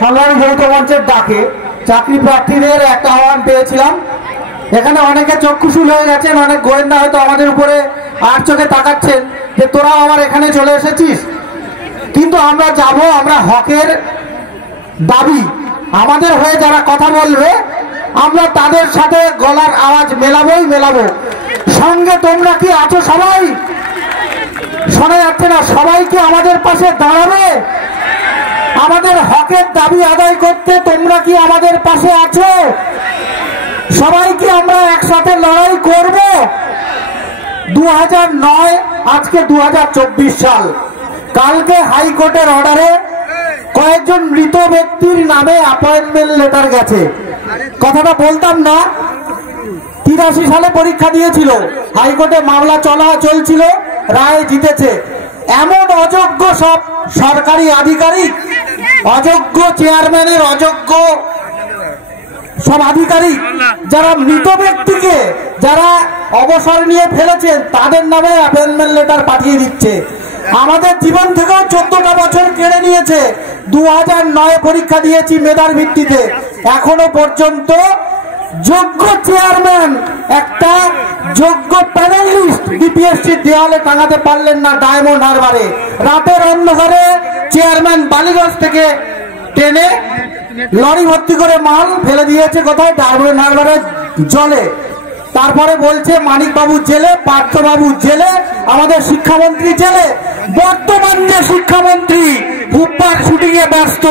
সংগ্রামী যৌথ মঞ্চের ডাকে চাকরি প্রার্থীদের একটা আহ্বান পেয়েছিলাম। এখানে অনেকে চক্ষুশূল হয়ে গেছেন, অনেক গোয়েন্দা হয়তো আমাদের উপরে আর চোখে তাকাচ্ছেন যে তোরা আবার এখানে চলে এসেছিস, কিন্তু আমরা যাব, আমরা হকের দাবি আমাদের হয়ে যারা কথা বলবে আমরা তাদের সাথে গলার আওয়াজ মেলাবো। সঙ্গে তোমরা কি আছো? সবাই শোনা যাচ্ছে না? সবাই কি আমাদের পাশে দাঁড়াবে? আমাদের হকের দাবি আদায় করতে তোমরা কি আমাদের পাশে আছো? সবাই কি আমরা একসাথে লড়াই করব? 2009 আজকে 2024 সাল। কালকে হাইকোর্টের অর্ডারে কয়েকজন মৃত ব্যক্তির নামে অ্যাপয়েন্টমেন্ট লেটার গেছে। কথাটা বলতাম না, 83 সালে পরীক্ষা দিয়েছিল, হাইকোর্টে মামলা চলছিল, রায় জিতেছে। এমন অযোগ্য সব সরকারি আধিকারিক, অযোগ্য চেয়ারম্যানের অযোগ্য সব আধিকারিক যারা মৃত ব্যক্তিকে যারা অবসর নিয়ে ফেলেছেন তাদের নামে অ্যাপয়েন্টমেন্ট লেটার পাঠিয়ে দিচ্ছে। আমাদের জীবন থেকেও 14টা বছর কেড়ে নিয়েছে। 2009 পরীক্ষা দিয়েছি মেধার ভিত্তিতে, এখনো পর্যন্ত যোগ্য চেয়ারম্যান, একটা যোগ্য প্যানেলিস্ট বিপিএসসির দেওয়ালে টাঙাতে পারলেন না ডায়মন্ড হারবারে। রাতের অন্ধকারে চেয়ারম্যান বালিগঞ্জ থেকে টেনে লরি ভর্তি করে মাল ফেলে দিয়েছে কোথায়? ডায়মন্ড হারবারে জলে। তারপরে বলছে মানিকবাবু জেলে, পার্থবাবু জেলে, আমাদের শিক্ষামন্ত্রী জেলে। বর্তমান যে শিক্ষামন্ত্রী ফুটপাত শুটিং এ ব্যস্ত,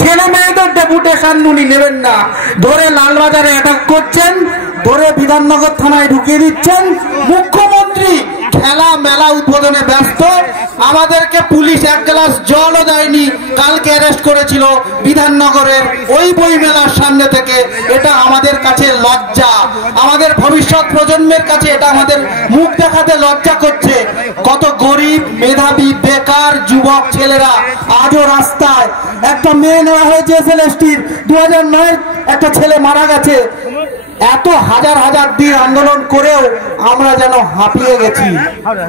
ছেলে মেয়েদের ডেপুটেশন উনি নেবেন না, ধরে লালবাজারে অ্যাটাক করছেন, ধরে বিধাননগর থানায় ঢুকিয়ে দিচ্ছেন। মুখ্যমন্ত্রী খেলা মেলা উদ্বোধনে ব্যস্ত, আমাদেরকে পুলিশ এক গ্লাস জলও দেয়নি, কালকে অ্যারেস্ট করেছিল বিধাননগরের ওই বই মেলার সামনে থেকে। এটা আমাদের কাছে লজ্জা, আমাদের ভবিষ্যৎ প্রজন্মের কাছে এটা আমাদের মুখ দেখাতে লজ্জা করছে। কত গরিব মেধাবী বেকার যুবক ছেলেরা আজও রাস্তায়। একটা মেয়ে নেওয়া হয়েছে এসএলএসটির, 2009 একটা ছেলে মারা গেছে। এত হাজার হাজার দিন আন্দোলন করেও আমরা যেন হাঁপিয়ে গেছি।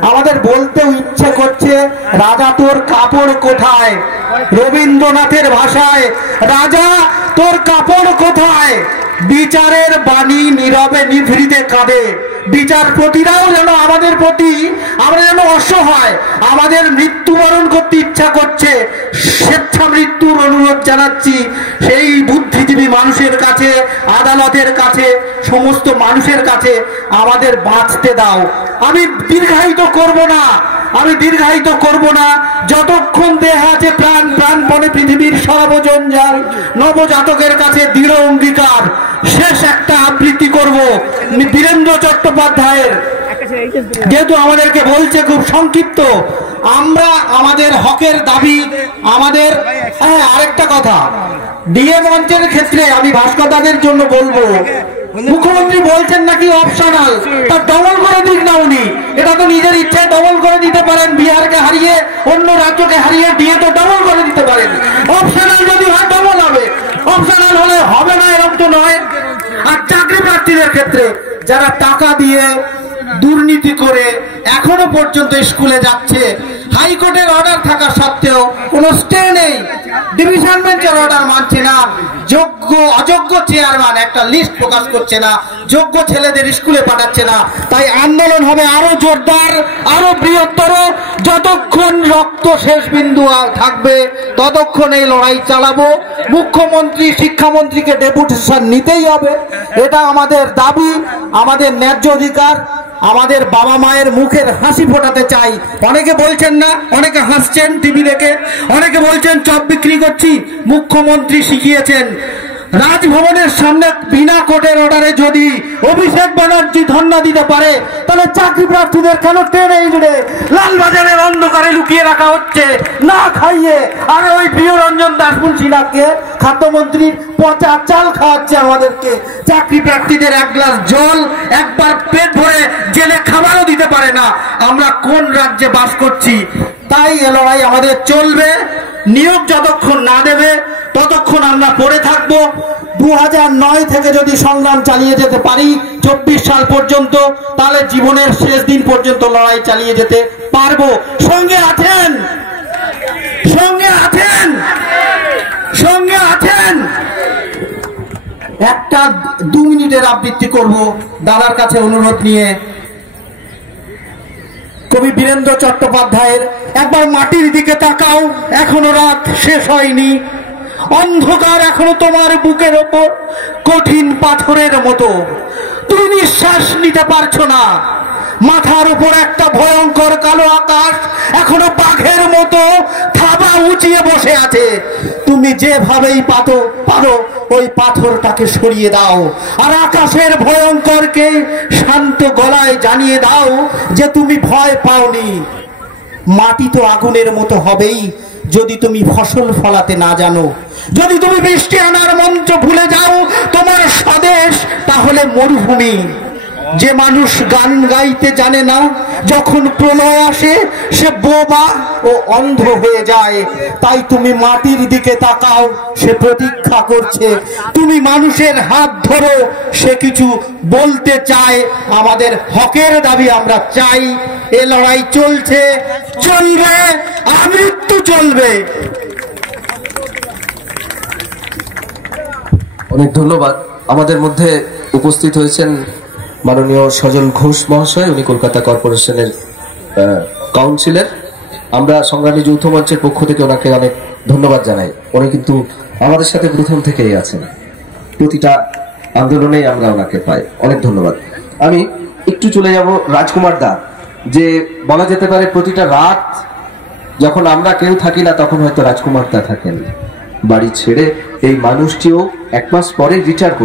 আমাদের বলতেও ইচ্ছে করছে, রাজা তোর কাপড় কোথায়? রবীন্দ্রনাথের ভাষায়, রাজা তোর কাপড় কোথায়? বিচারের বাণী নীরবে নিভৃতে কাঁদে। বিচারপতিরাও যেন আমাদের প্রতি আমরা যেন অসহায়, আমাদের মৃত্যুবরণ করতে ইচ্ছা করছে। স্বেচ্ছা মৃত্যুর অনুরোধ জানাচ্ছি সেই বুদ্ধিজীবী মানুষের কাছে, আদালতের কাছে, সমস্ত মানুষের কাছে, আমাদের বাঁচতে দাও। আমি দীর্ঘায়িত করব না, যতক্ষণ দেহ আছে প্রাণ প্রাণপণে পৃথিবীর সর্বজঞ্জাল নবজাতকের কাছে দৃঢ় অঙ্গীকার। শেষ একটা আবৃত্তি করব বীরেন্দ্র চট্টোপাধ্যায়ের, যেহেতু আমাদেরকে বলছে খুব সংক্ষিপ্ত। আমরা আমাদের হকের দাবি আমাদের। আরেকটা কথা, ডিএ মঞ্চের ক্ষেত্রে আমি ভাস্করদাদের জন্য বলবো, মুখ্যমন্ত্রী বলছেন নাকি অপশনাল, তা ডবল করে দিক না উনি। এটা তো নিজের ইচ্ছায় ডবল করে দিতে পারেন, বিহারকে হারিয়ে অন্য রাজ্যকে হারিয়ে ডিএ তো ডবল করে দিতে পারেন। অপশনাল যদি হয় ডবল হবে, অপশনাল হলে হবে না এরকম তো নয়। আর চাকরি প্রার্থীদের ক্ষেত্রে যারা টাকা দিয়ে দুর্নীতি করে এখনো পর্যন্ত স্কুলে যাচ্ছে, হাইকোর্টের অর্ডার থাকা সত্ত্বেও কোনো স্টে নেই, ডিভিশন বেঞ্চের অর্ডার মানছে না, যোগ্য অযোগ্য চেয়ারম্যান একটা লিস্ট প্রকাশ করছে না, যোগ্য ছেলেদের স্কুলে পাঠাচ্ছে না। তাই আন্দোলন হবে আরো জোরদার, আরো বৃহত্তর। যতক্ষণ রক্ত শেষ বিন্দু থাকবে ততক্ষণ এই লড়াই চালাবো। মুখ্যমন্ত্রী শিক্ষামন্ত্রীকে ডেপুটেশন নিতেই হবে, এটা আমাদের দাবি, আমাদের ন্যায্য অধিকার। আমাদের বাবা মায়ের মুখের হাসি ফোটাতে চাই। অনেকে বলছেন না, অনেকে হাসছেন টিভি দেখে, অনেকে বলছেন চপ বিক্রি করছি। মুখ্যমন্ত্রী শিখিয়েছেন রাজভবনের সামনে বিনা কোর্টের অর্ডারে যদি অভিষেক ব্যানার্জি ধর্ণা দিতে পারে, তাহলে চাকরি প্রার্থীদের কেন টেনে হিঁচড়ে লালবাজারের অন্ধকারে লুকিয়ে রাখা হচ্ছে না খাইয়ে? আর ওই প্রিয়রঞ্জন দাস মুন্সিনাকে খাদ্যমন্ত্রীর পচা চাল খাওয়াচ্ছে আমাদেরকে। চাকরি প্রার্থীদের এক গ্লাস জল একবার পেট ভরে জেলে খাবারও দিতে পারে না। আমরা কোন রাজ্যে বাস করছি? তাই এ লড়াই আমাদের চলবে। নিয়োগ যতক্ষণ না দেবে ততক্ষণ আমরা পড়ে থাকবো। 2009 থেকে যদি সংগ্রাম চালিয়ে যেতে পারি 24 সাল পর্যন্ত, তাহলে জীবনের শেষ দিন পর্যন্ত লড়াই চালিয়ে যেতে পারবো। সঙ্গে আছেন? একটা 2 মিনিটের আবৃত্তি করব দাদার কাছে অনুরোধ নিয়ে। কবি বীরেন্দ্র চট্টোপাধ্যায়ের একবার মাটির দিকে তাকাও, এখনো রাত শেষ হয়নি, অন্ধকার এখনো তোমার বুকের ওপর কঠিন পাথরের মতো, তুমি নিঃশ্বাস নিতে পারছো না, মাথার উপর একটা ভয়ঙ্কর কালো আকাশ এখনো বাঘের মতো থাবা উঁচিয়ে বসে আছে, তুমি যেভাবেই পারো ওই পাথরটাকে সরিয়ে দাও আর আকাশের ভয়ঙ্করকে শান্ত গলায় জানিয়ে দাও যে তুমি ভয় পাওনি। মাটি তো আগুনের মতো হবেই যদি তুমি ফসল ফলাতে না জানো, যদি তুমি বৃষ্টি আনার মন্ত্র ভুলে যাও, তোমার স্বদেশ তাহলে মরুভূমি। যে মানুষ গান গাইতে জানে না, যখন প্রলয় আসে সে বোবা ও অন্ধ হয়ে যায়। তাই তুমি মাটির দিকে তাকাও, সে প্রতীক্ষা করছে, তুমি মানুষের হাত ধরো, সে কিছু বলতে চায়। আমাদের হকের দাবি আমরা চাই, এ লড়াই চলছে, চলবে, আমৃত্যু চলবে। অনেক ধন্যবাদ। আমাদের মধ্যে উপস্থিত হয়েছেন মাননীয় সজল ঘোষ মহাশয়, উনি কলকাতা কর্পোরেশনের কাউন্সিলর। আমরা সংগ্রামী যৌথ মঞ্চের পক্ষ থেকে ওনাকে অনেক ধন্যবাদ জানাই। উনি কিন্তু আমাদের সাথে প্রথম থেকেই আছেন, প্রতিটা আন্দোলনেই আমরা ওনাকে পাই। অনেক ধন্যবাদ। আমি একটু চলে যাব রাজকুমার দা, যে বলা যেতে পারে প্রতিটা রাত যখন আমরা কেউ থাকি না তখন হয়তো রাজকুমার দা থাকেন। বাড়ি ছেড়ে এই মানুষটিও 1 মাস পরে রিটায়ার